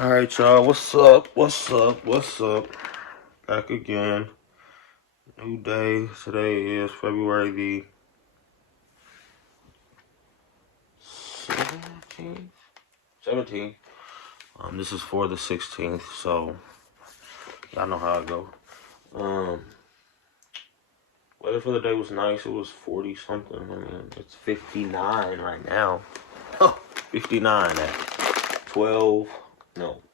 Alright, y'all. What's up? What's up? What's up? Back again. New day. Today is February the 17th? 17th. This is for the 16th, so y'all know how I go. Weather for the day was nice. It was 40 something. I mean, it's 59 right now. 59 at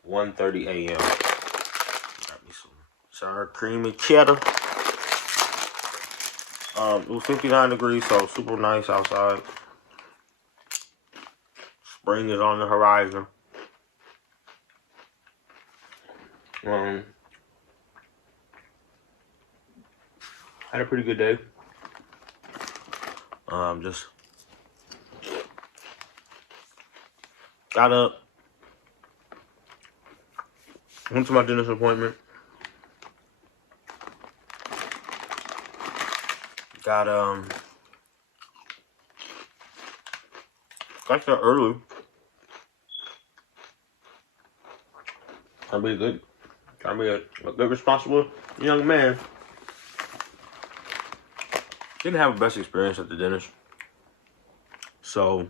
1:30 a.m. Got me some sour cream and cheddar. It was 59 degrees, so super nice outside. Spring is on the horizon. Had a pretty good day. Just got up, went to my dentist appointment. Got there early. Trying to be good. Trying to be a good, responsible young man. Didn't have the best experience at the dentist. So,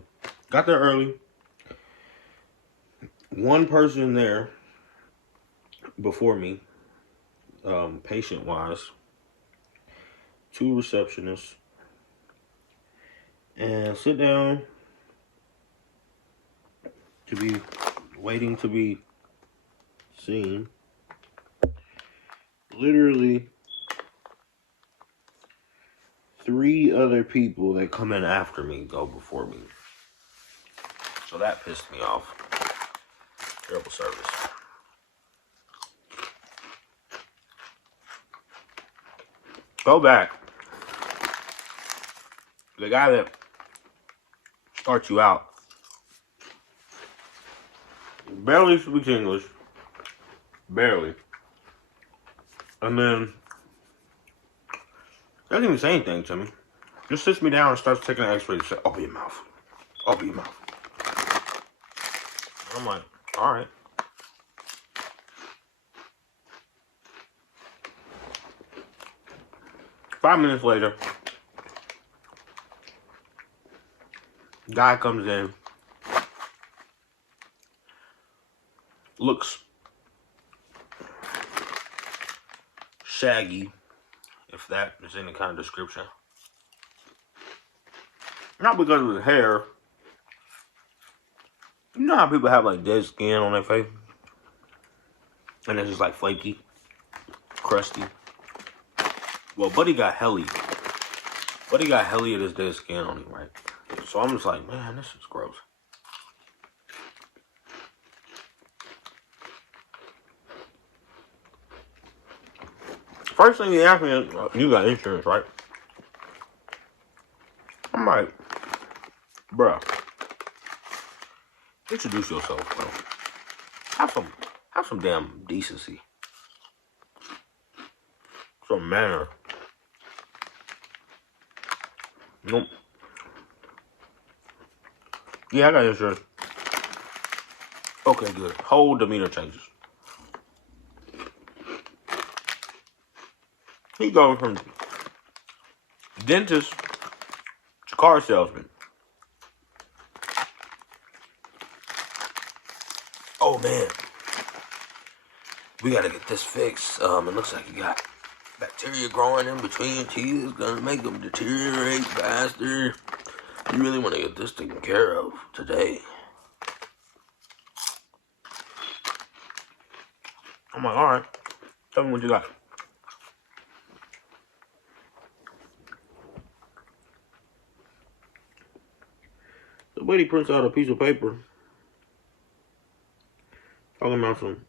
got there early. One person there before me, patient-wise. 2 receptionists. And sit down to be waiting to be seen. Literally 3 other people that come in after me go before me. So that pissed me off. Terrible service. Go back. The guy that starts you out barely speaks English. Barely. And then doesn't even say anything to me. Just sits me down and starts taking an x-ray and says, open your mouth. Open your mouth. I'm like, alright. Five minutes later, guy comes in, looks shaggy, if that is any kind of description. Not because of his hair. You know how people have like dead skin on their face? And it's just like flaky, crusty. Well, Buddy got helly. Buddy got helly of this dead skin on him, right? So I'm just like, man, this is gross. First thing he asked me is, you got insurance, right? I'm like, bruh, introduce yourself, bro. Have some damn decency. Some manner. Nope. Yeah, I got insurance. Okay, good. Whole demeanor changes. He goes from dentist to car salesman. Oh man, we gotta get this fixed. It looks like you got bacteria growing in between your teeth. It's gonna make them deteriorate faster. You really want to get this taken care of today. I'm like, alright, tell me what you got. The lady prints out a piece of paper talking about some,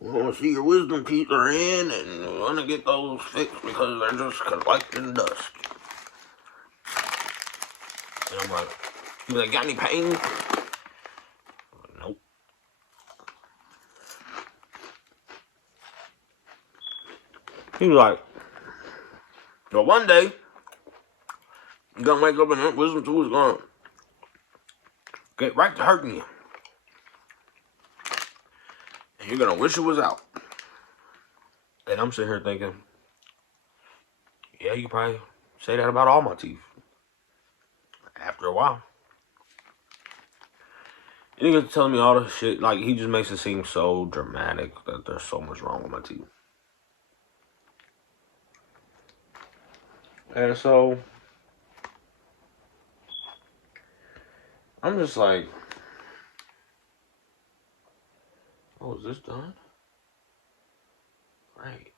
we want to see your wisdom teeth are in, and we want to get those fixed because they're just collecting dust. And I'm like, you like, got any pain? Like, nope. He was like, well, one day, you're gonna wake up and that wisdom tooth is gone. Get right to hurting you. And you're gonna wish it was out. And I'm sitting here thinking, yeah, you probably say that about all my teeth. After a while. And he gets telling me all this shit. Like, he just makes it seem so dramatic that there's so much wrong with my teeth. And so, I'm just like, oh, is this done? Great.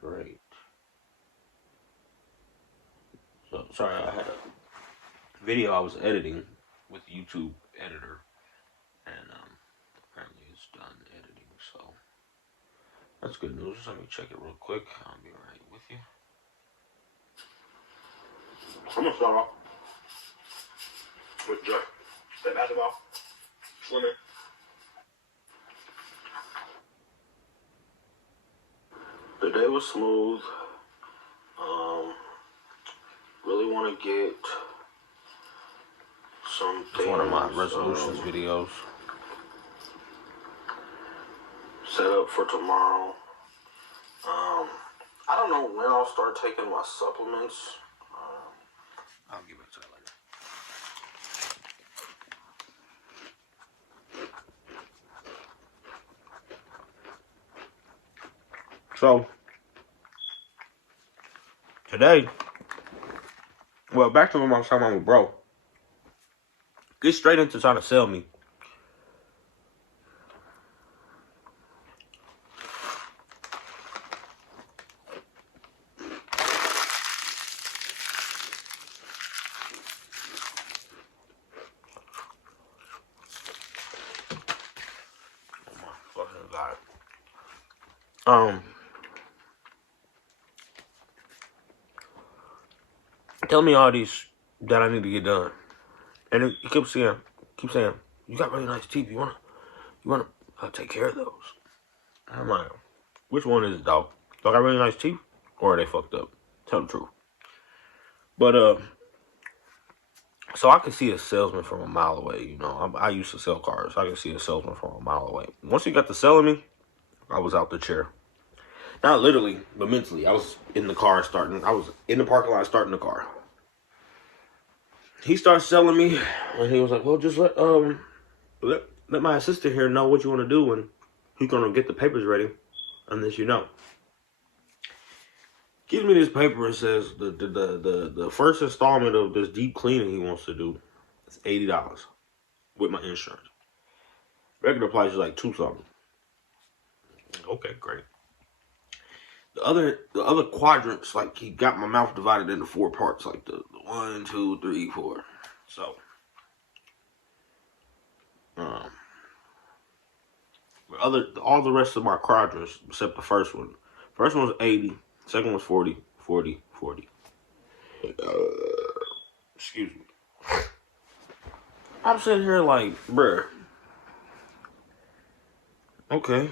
Great. So, sorry, I had a video I was editing with YouTube editor. And, apparently it's done editing, so. That's good news. Let me check it real quick. I'll be right with you. I'm gonna start off with just play basketball, swimming. The day was smooth. Really want to get some things. It's one of my resolutions videos. Set up for tomorrow. I don't know when I'll start taking my supplements. I'll give it to you later. So, today, well, back to when I was talking about with bro. Get straight into trying to sell me. Tell me all these that I need to get done. And he keeps saying, you got really nice teeth. You wanna take care of those? And I'm like, which one is it, dog? Do I got really nice teeth, or are they fucked up? Tell the truth. But so I could see a salesman from a mile away. You know, I used to sell cars. I could see a salesman from a mile away. Once he got to selling me, I was out the chair. Not literally, but mentally. I was in the car starting. I was in the parking lot starting the car. He starts selling me, and he was like, well, just let my assistant here know what you want to do, and he's going to get the papers ready, and let you know. Gives me this paper and says the first installment of this deep cleaning he wants to do is $80 with my insurance. Regular price is like $2 something. Okay, great. The other quadrants, like, he got my mouth divided into 4 parts, like the 1, 2, 3, 4. So, all the rest of my quadrants, except the first one. First one was 80, second was 40, 40, 40. Excuse me. I'm sitting here like, bruh. Okay.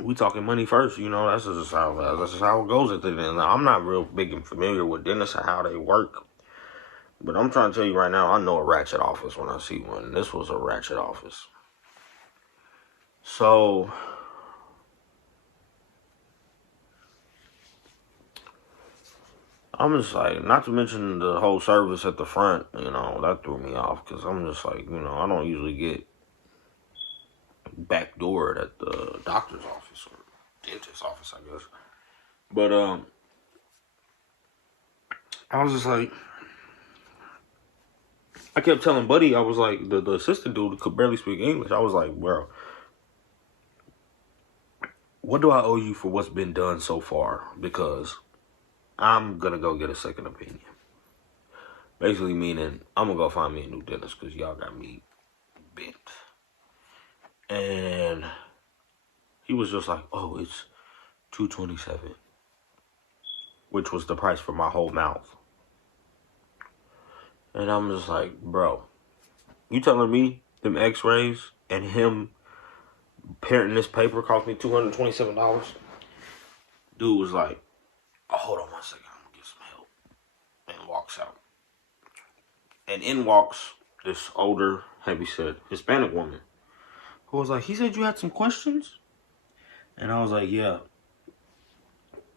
We talking money first, you know. That's just how it goes at the end. I'm not real big and familiar with dentists and how they work, but I'm trying to tell you right now, I know a ratchet office when I see one. This was a ratchet office. So, I'm just like, not to mention the whole service at the front, you know, that threw me off, because I'm just like, you know, I don't usually get backdoored at the doctor's office or dentist's office, I guess. But I was just like, I kept telling Buddy, I was like, the assistant dude could barely speak English. I was like, bro, what do I owe you for what's been done so far? Because I'm gonna go get a second opinion. Basically meaning, I'm gonna go find me a new dentist because y'all got me bent. And he was just like, oh, it's $227, which was the price for my whole mouth. And I'm just like, bro, you telling me them x-rays and him printing this paper cost me $227? Dude was like, oh, hold on 1 second, I'm gonna get some help. and walks out. And in walks this older, heavyset Hispanic woman who was like, he said you had some questions? And I was like, yeah.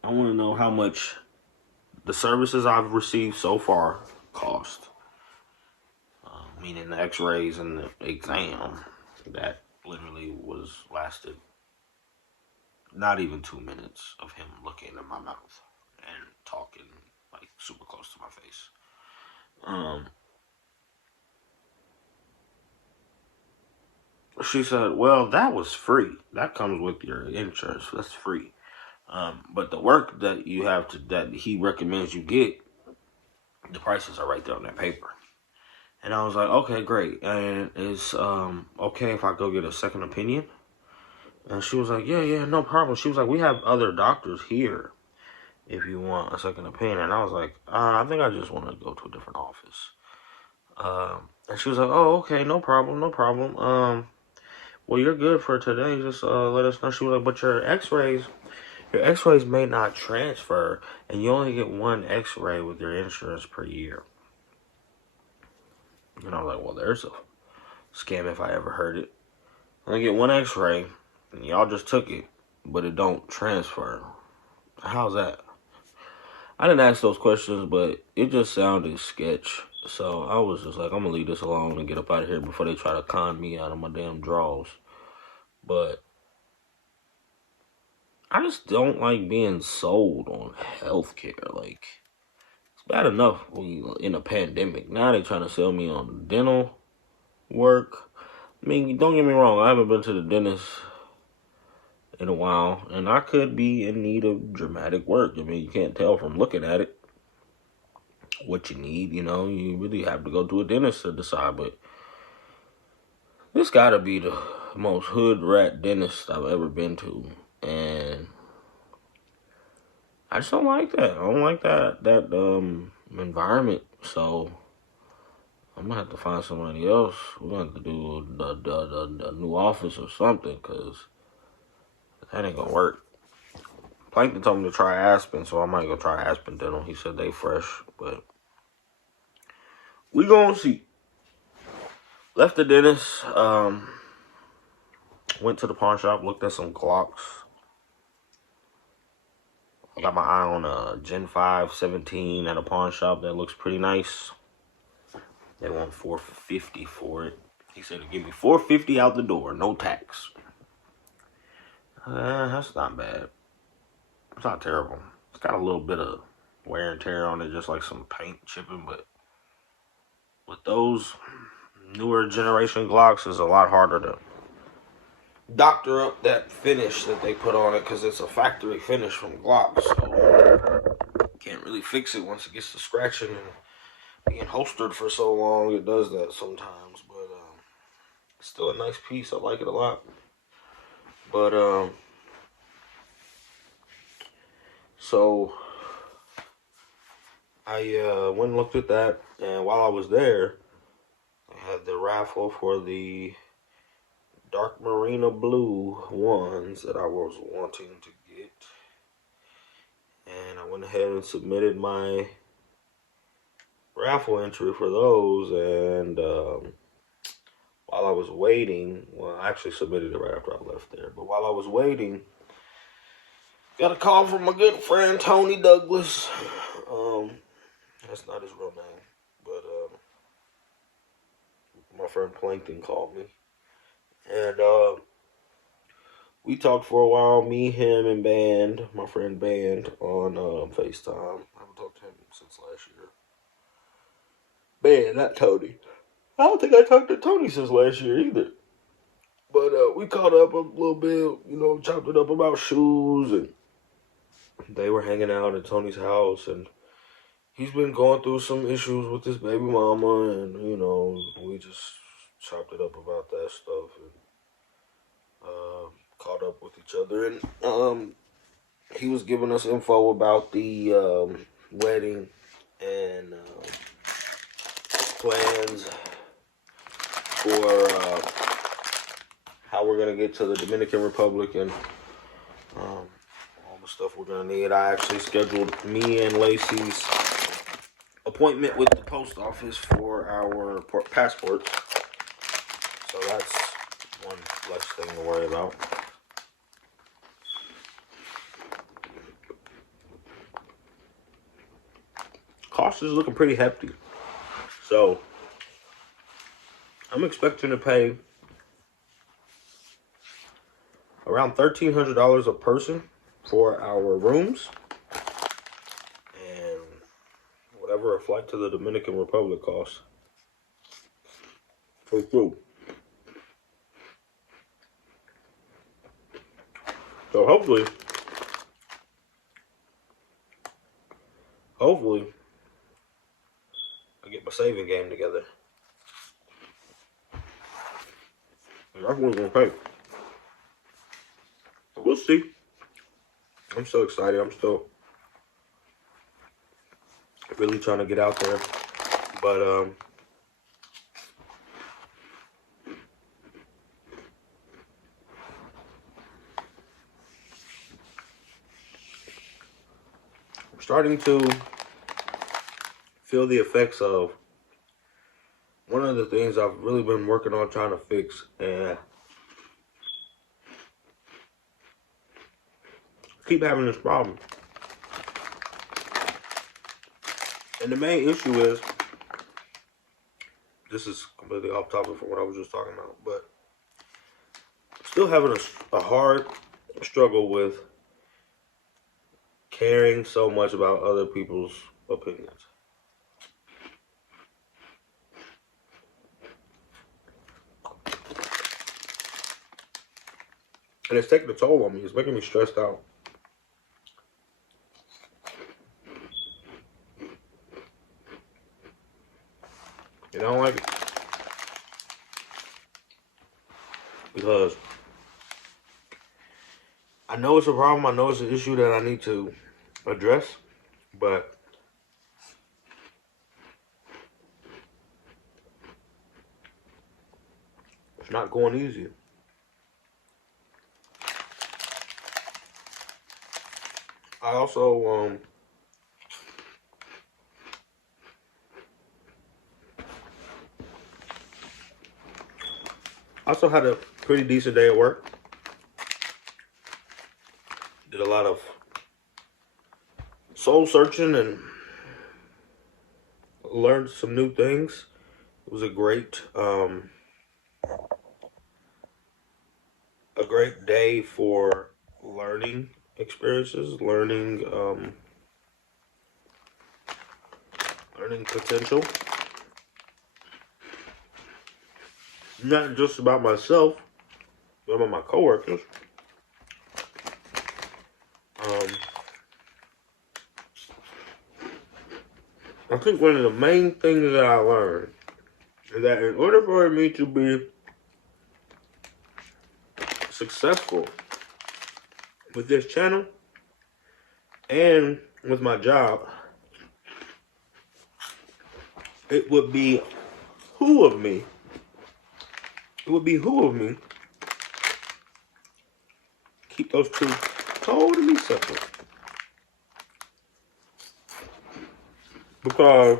I want to know how much the services I've received so far cost. Meaning the x-rays and the exam that literally lasted not even 2 minutes of him looking in my mouth and talking like super close to my face. She said, well, that was free. That comes with your insurance. That's free. But the work that you have that he recommends you get, the prices are right there on that paper. And I was like, okay, great. And it's okay if I go get a second opinion? And she was like, yeah, no problem. She was like, we have other doctors here if you want a second opinion. And I was like, I think I just want to go to a different office. And she was like, oh, okay, no problem. Well, you're good for today. Just let us know. She was like, but your x-rays may not transfer, and you only get one x-ray with your insurance per year. And I was like, well, there's a scam if I ever heard it. I only get one x-ray, and y'all just took it, but it don't transfer. How's that? I didn't ask those questions, but it just sounded sketch. So I was just like, I'm going to leave this alone and get up out of here before they try to con me out of my damn draws. But I just don't like being sold on healthcare. Like, it's bad enough in a pandemic. Now they trying to sell me on dental work. I mean, don't get me wrong. I haven't been to the dentist in a while, and I could be in need of dramatic work. I mean, you can't tell from looking at it what you need. You know, you really have to go to a dentist to decide. But this got to be the most hood rat dentist I've ever been to, and I just don't like that. I don't like that environment. So I'm gonna have to find somebody else. We're gonna have to do a new office or something, because that ain't gonna work. Plankton told me to try Aspen, so I might go try Aspen Dental. He said they fresh, but we gonna see. Left the dentist, went to the pawn shop, looked at some Glocks. I got my eye on a Gen 5 17 at a pawn shop that looks pretty nice. They want $450 for it. He said to give me $450 out the door, no tax. That's not bad. It's not terrible. It's got a little bit of wear and tear on it, just like some paint chipping, but with those newer generation Glocks, it's a lot harder to doctor up that finish that they put on it, because it's a factory finish from Glock, so can't really fix it once it gets to scratching and being holstered for so long. It does that sometimes, but it's still a nice piece. I like it a lot. But so I went and looked at that, and while I was there, I had the raffle for the dark marina blue ones that I was wanting to get, and I went ahead and submitted my raffle entry for those. And while I was waiting, well, I actually submitted it right after I left there, but while I was waiting, got a call from my good friend Tony Douglas. That's not his real name, but my friend Plankton called me. And we talked for a while, me, him, and Band, my friend Band, on FaceTime. I haven't talked to him since last year. Band, not Tony. I don't think I talked to Tony since last year either. But we caught up a little bit, chopped it up about shoes, and they were hanging out at Tony's house, and he's been going through some issues with his baby mama, and, we just chopped it up about that stuff, and caught up with each other. And he was giving us info about the wedding and plans for how we're going to get to the Dominican Republic, and all the stuff we're going to need. I actually scheduled me and Lacey's appointment with the post office for our passports. So that's one less thing to worry about. Cost is looking pretty hefty. So I'm expecting to pay around $1,300 a person for our rooms and whatever a flight to the Dominican Republic costs for food. So hopefully I get my saving game together. And that's what we're gonna pay. We'll see. I'm so excited. I'm still really trying to get out there. But I'm starting to feel the effects of one of the things I've really been working on trying to fix, and keep having this problem. And the main issue is, this is completely off topic from what I was just talking about, but still having a hard struggle with caring so much about other people's opinions. And it's taking a toll on me. It's making me stressed out. And I don't like it. Because I know it's a problem. I know it's an issue that I need to address. But it's not going easy. I also had a pretty decent day at work. Did a lot of soul searching and learned some new things. It was a great day for learning experiences, learning potential. Not just about myself, but about my coworkers. I think one of the main things that I learned is that in order for me to be successful with this channel and with my job, it would be who of me keep those two totally separate. Because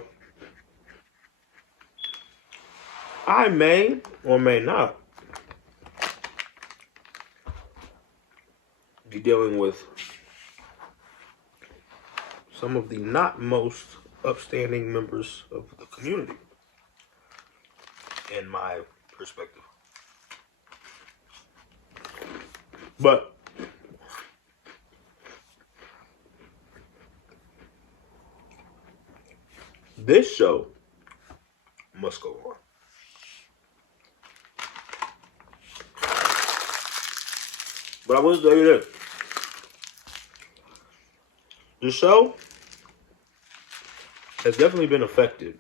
I may or may not be dealing with some of the not most upstanding members of the community, in my perspective. But this show must go on. But I will tell you this. The show has definitely been affected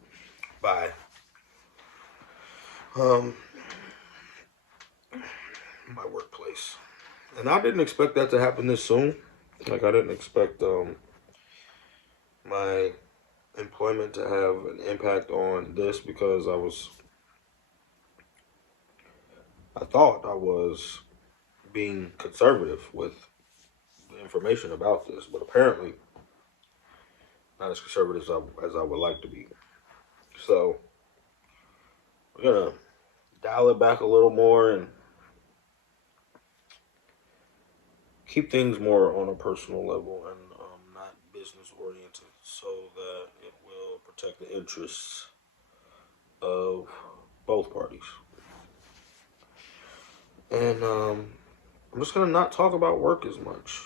by my workplace. And I didn't expect that to happen this soon. Like, I didn't expect my employment to have an impact on this, because I thought I was being conservative with the information about this, but apparently not as conservative as I would like to be. So we're gonna dial it back a little more and keep things more on a personal level and not business oriented, so that it will protect the interests of both parties. And I'm just gonna not talk about work as much.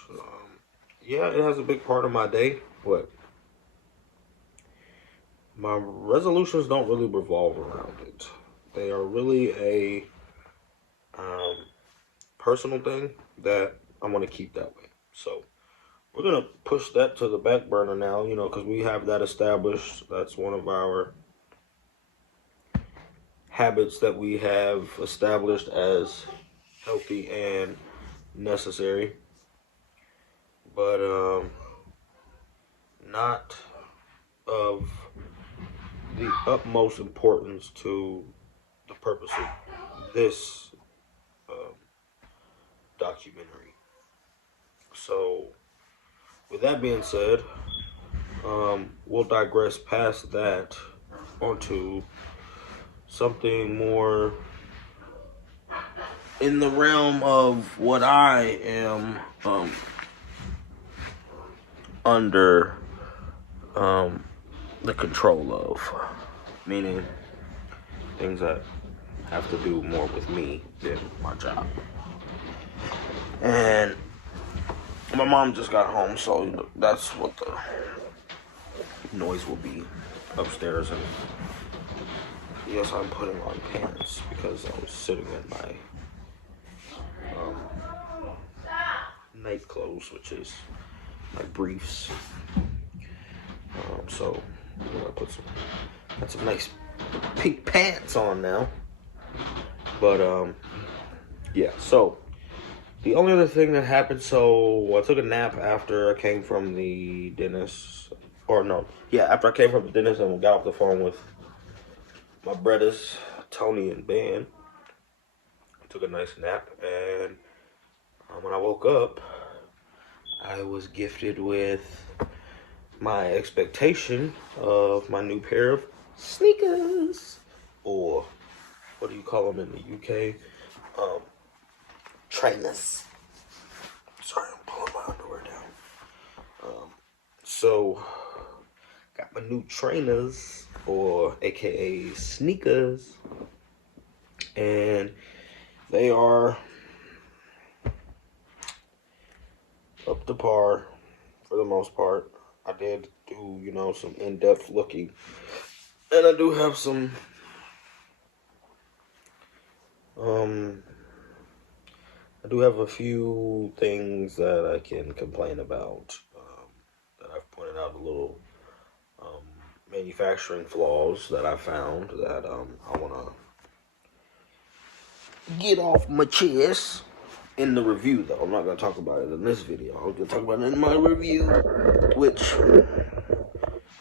Yeah, it has a big part of my day, but my resolutions don't really revolve around it. They are really a personal thing that I want to keep that way. So we're gonna push that to the back burner now, because we have that established. That's one of our habits that we have established as healthy and necessary, but not of the utmost importance to the purpose of this documentary. So, with that being said, we'll digress past that onto something more in the realm of what I am under the control of, meaning things that have to do more with me than my job. And my mom just got home, so that's what the noise will be upstairs. And yes, I'm putting on pants because I was sitting in my night clothes, which is my briefs. So I'm gonna got some nice pink pants on now. But yeah. So the only other thing that happened, so I took a nap after I came from the dentist, after I came from the dentist and got off the phone with my brothers, Tony and Ben. I took a nice nap, and when I woke up, I was gifted with my expectation of my new pair of sneakers, or what do you call them in the UK? Trainers. Sorry, I'm pulling my underwear down. So, got my new trainers, or aka sneakers, and they are up to par for the most part. I did do, some in-depth looking, and I do have some, I do have a few things that I can complain about, that I've pointed out, a little manufacturing flaws that I found that I want to get off my chest in the review, though. I'm not going to talk about it in this video. I'm going to talk about it in my review, which,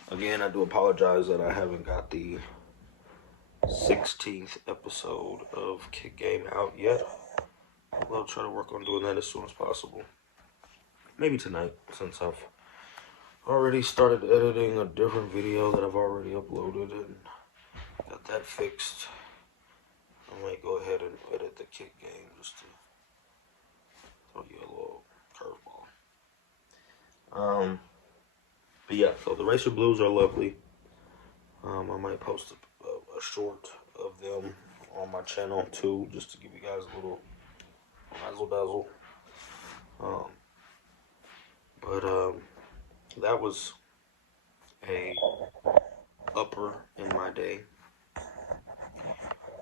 again, I do apologize that I haven't got the 16th episode of Kick Game out yet. I'll try to work on doing that as soon as possible. Maybe tonight, since I've already started editing a different video that I've already uploaded and got that fixed. I might go ahead and edit the Kick Game just to throw you a little curveball. But yeah, so the Racer Blues are lovely. I might post a short of them on my channel too, just to give you guys a little razzle dazzle. But that was a upper in my day.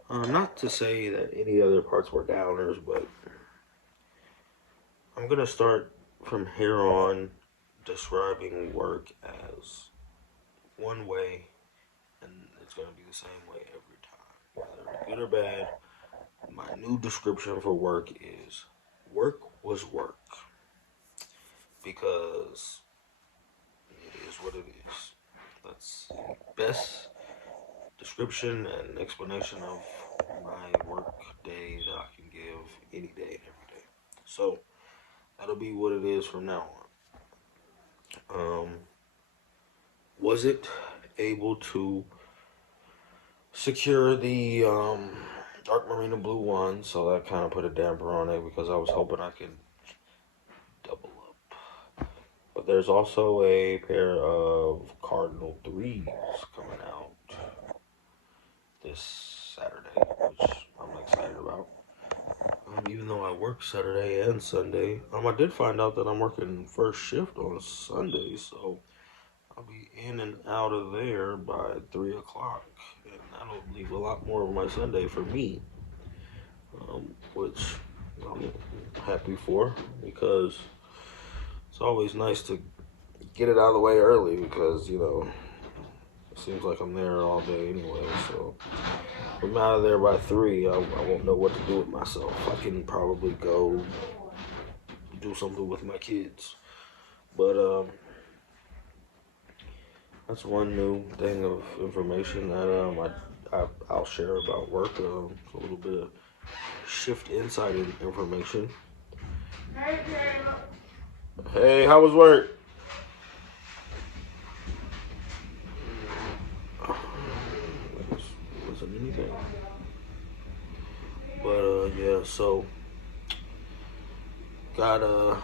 Not to say that any other parts were downers, but I'm gonna start from here on describing work as one way, and it's gonna be the same way every time, whether good or bad. My new description for work is work was work, because it is what it is. That's the best description and explanation of my work day that I can give any day and every day. So that'll be what it is from now on. wasn't able to secure the dark marina blue one, so that kind of put a damper on it because I was hoping I could double up. But there's also a pair of Cardinal 3s coming out this Saturday, which I'm excited about. Even though I work Saturday and Sunday, I did find out that I'm working first shift on Sunday, so I'll be in and out of there by 3 o'clock, and that'll leave a lot more of my Sunday for me, which I'm happy for, because it's always nice to get it out of the way early, because, you know, it seems like I'm there all day anyway, so if I'm out of there by 3, I won't know what to do with myself. I can probably go do something with my kids, but that's one new thing of information that I'll share about work. It's a little bit of shift inside information. Hey, how was work? Wasn't anything. But yeah, so got a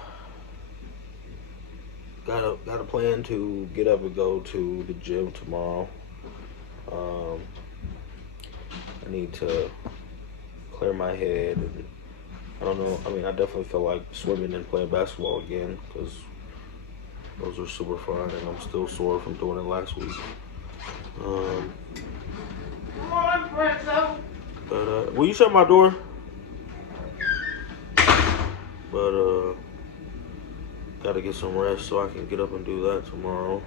plan to get up and go to the gym tomorrow. I need to clear my head, and I don't know. I mean, I definitely feel like swimming and playing basketball again, because those are super fun, and I'm still sore from doing it last week. But will you shut my door? But gotta get some rest so I can get up and do that tomorrow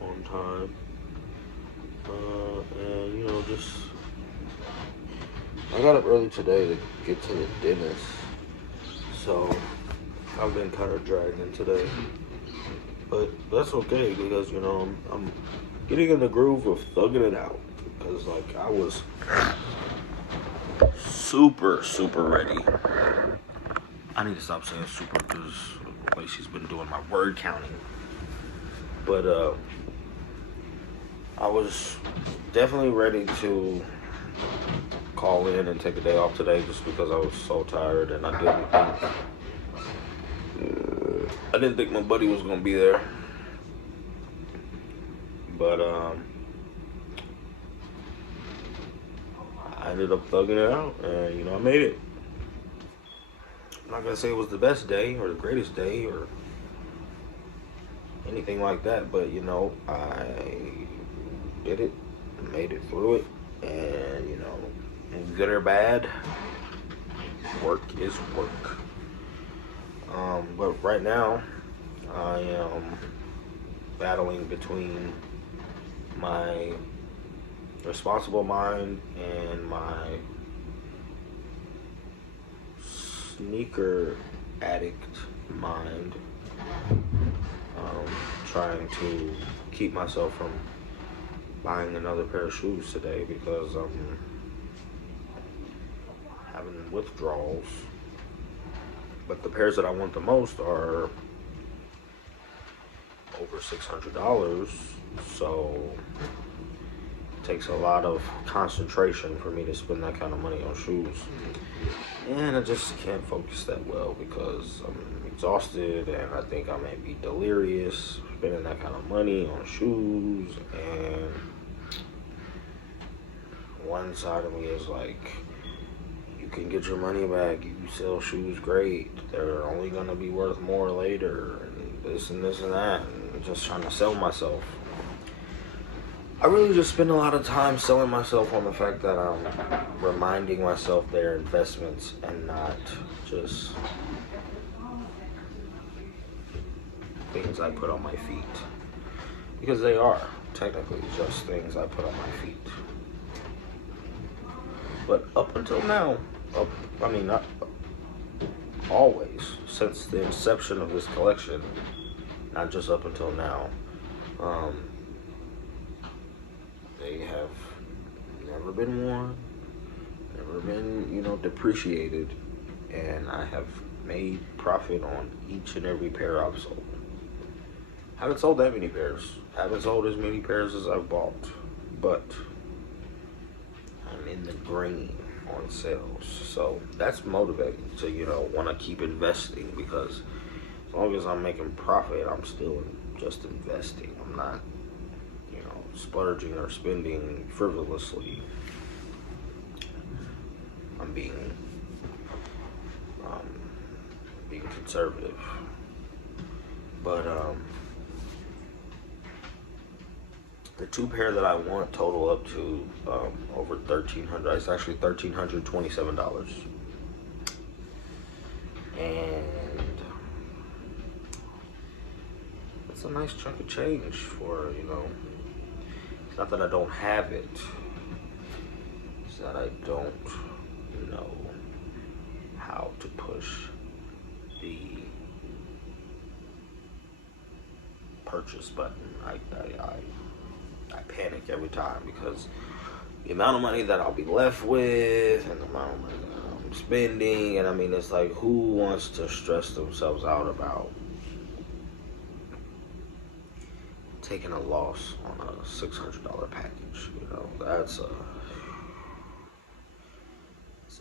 on time. And you know, just I got up early today to get to the dentist, so I've been kind of dragging today. But that's okay, because you know I'm getting in the groove of thugging it out, because like I was super ready. I need to stop saying super, because like she's been doing my word counting. But I was definitely ready to call in and take a day off today, just because I was so tired, and I didn't think my buddy was gonna be there. But I ended up thugging it out, and you know, I made it. I'm not gonna say it was the best day or the greatest day or anything like that, but you know, I did it, made it through it, and you know, good or bad, work is work. But right now, I am battling between my responsible mind and my sneaker addict mind, trying to keep myself from buying another pair of shoes today, because I'm having withdrawals. But the pairs that I want the most are over $600, so it takes a lot of concentration for me to spend that kind of money on shoes. And I just can't focus that well, because I'm exhausted, and I think I may be delirious spending that kind of money on shoes. And one side of me is like, you can get your money back, you sell shoes, great, they're only gonna be worth more later, and this and this and that, and just trying to sell myself. I really just spend a lot of time selling myself on the fact that I'm reminding myself they're investments and not just things I put on my feet. Because they are technically just things I put on my feet. But up until now, not always, since the inception of this collection, not just up until now, they have never been worn, never been, you know, depreciated, and I have made profit on each and every pair I've sold. Haven't sold that many pairs. Haven't sold as many pairs as I've bought. But I'm in the green on sales. So that's motivating to, you know, want to keep investing, because as long as I'm making profit, I'm still just investing. I'm not, you know, splurging or spending frivolously. I'm being conservative. But the two pair that I want total up to over $1,300. It's actually $1,327, and it's a nice chunk of change for, you know. It's not that I don't have it. It's that I don't know how to push the purchase button. I panic every time, because the amount of money that I'll be left with and the amount of money that I'm spending, and I mean, it's like, who wants to stress themselves out about taking a loss on a $600 package? You know, that's a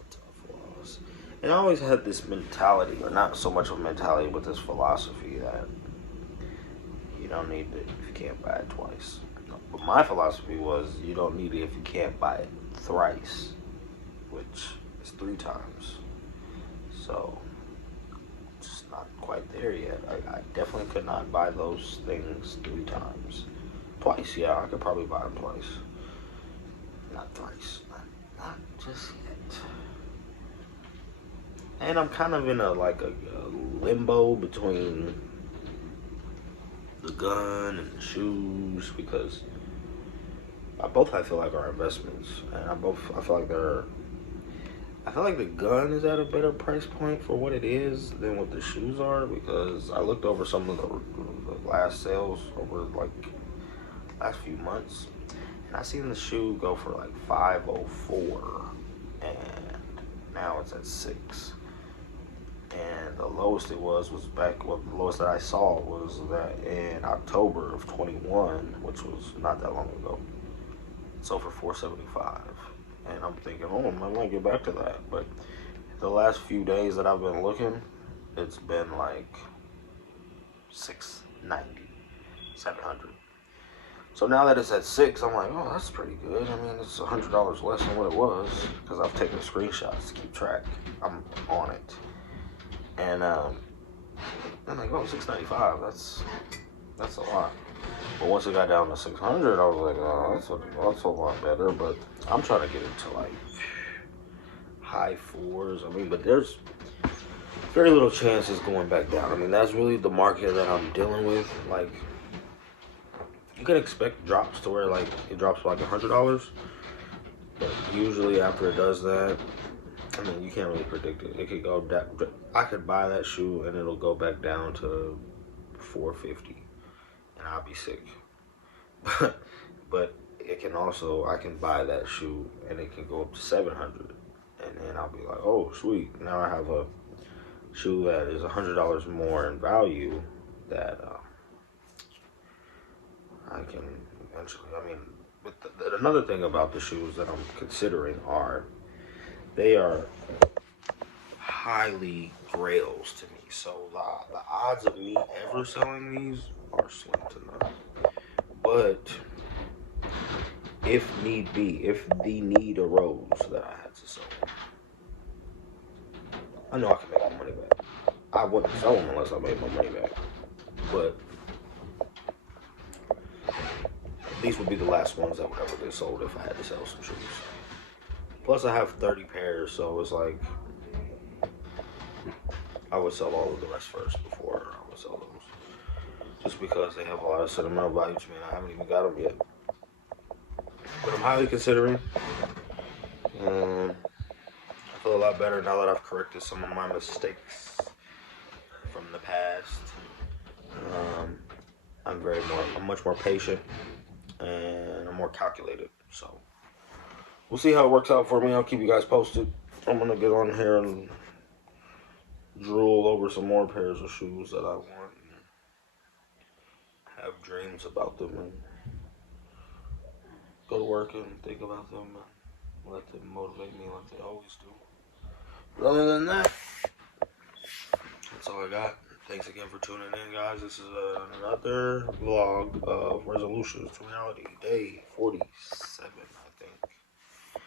tough loss. And I always had this mentality, or not so much of a mentality, but this philosophy that you don't need it if you can't buy it twice. But my philosophy was, you don't need it if you can't buy it thrice, which is 3 times. So, just not quite there yet. I definitely could not buy those things 3 times. Twice, yeah, I could probably buy them twice. Not thrice. Not just yet. And I'm kind of in a limbo between the gun and the shoes, because both I feel like are investments, and I feel like the gun is at a better price point for what it is than what the shoes are, because I looked over some of the last sales over like last few months, and I seen the shoe go for like $504, and now it's at $6. And the lowest it was back, well, the lowest that I saw was that in October of 21, which was not that long ago. So for $475, and I'm thinking, oh, I might get back to that. But the last few days that I've been looking, it's been like $690, $700. So now that it's at $6, I'm like, oh, that's pretty good. I mean, it's $100 less than what it was, because I've taken screenshots to keep track. I'm on it. And I'm like, oh, $695, that's a lot. But once it got down to $600, I was like, oh, that's a lot better. But I'm trying to get into like high 4s. I mean, but there's very little chance it's going back down. I mean, that's really the market that I'm dealing with. Like, you can expect drops to where like it drops by like $100, but usually after it does that, I mean, you can't really predict it. It could go down. I could buy that shoe and it'll go back down to $450, and I'll be sick. But it can also, I can buy that shoe and it can go up to $700, and then I'll be like, oh, sweet. Now I have a shoe that is $100 more in value that I can eventually. I mean, but another thing about the shoes that I'm considering are, they are highly grails to me. So the odds of me ever selling these are slim to none. But if need be, if the need arose that I had to sell them, I know I can make my money back. I wouldn't sell them unless I made my money back. But these would be the last ones that would ever get sold if I had to sell some shoes. Plus, I have 30 pairs, so it's like I would sell all of the rest first before I would sell those. Just because they have a lot of sentimental value to me, and I haven't even got them yet. But I'm highly considering. I feel a lot better now that I've corrected some of my mistakes from the past. I'm much more patient, and I'm more calculated. So we'll see how it works out for me. I'll keep you guys posted. I'm gonna get on here and drool over some more pairs of shoes that I want. dreams about them and go to work and think about them and let them motivate me like they always do. But other than that, that's all I got. Thanks again for tuning in, guys. This is another vlog of Resolutions to Reality, day 47, I think.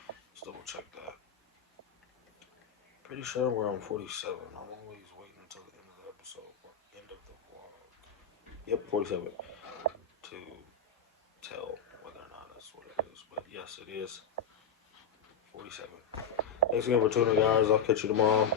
Let's double check that. Pretty sure we're on 47. I'm always waiting until the end of the episode, or end of the vlog. Yep, 47. To tell whether or not that's what it is. But yes, it is 47. Thanks again for tuning in, guys. I'll catch you tomorrow.